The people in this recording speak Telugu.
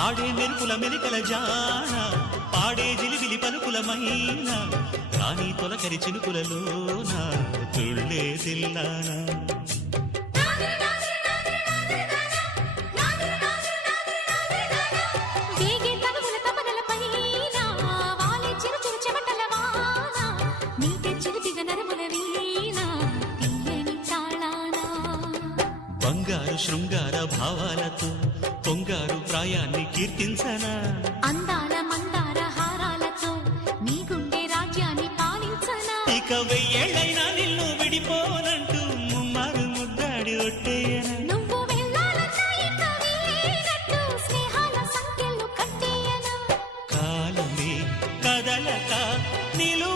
ఆడే మెరుపుల మెలికల జాన పాడే జిలిబిలి పలుకుల మైన రాణి తొలకరి చినుకులలోన తుళ్ళే దిల్లానా బంగారు శృంగార భావాలతో పొంగారు ప్రాయాన్ని కీర్తించనా అందాల మందార హారాలతో నీ గుండె రాజ్యాన్ని పాలించనా ఇక వెయ్యేళ్ళైనా నిన్ను విడిపోనంటూ ముమ్మారు ముద్దాడి ఒట్టేయనా నువ్వు వెళ్ళాలన్నా ఇక వీలేనట్టు స్నేహాల సంఖ్యలు కట్టేయనా కాలమే కదలక నిలు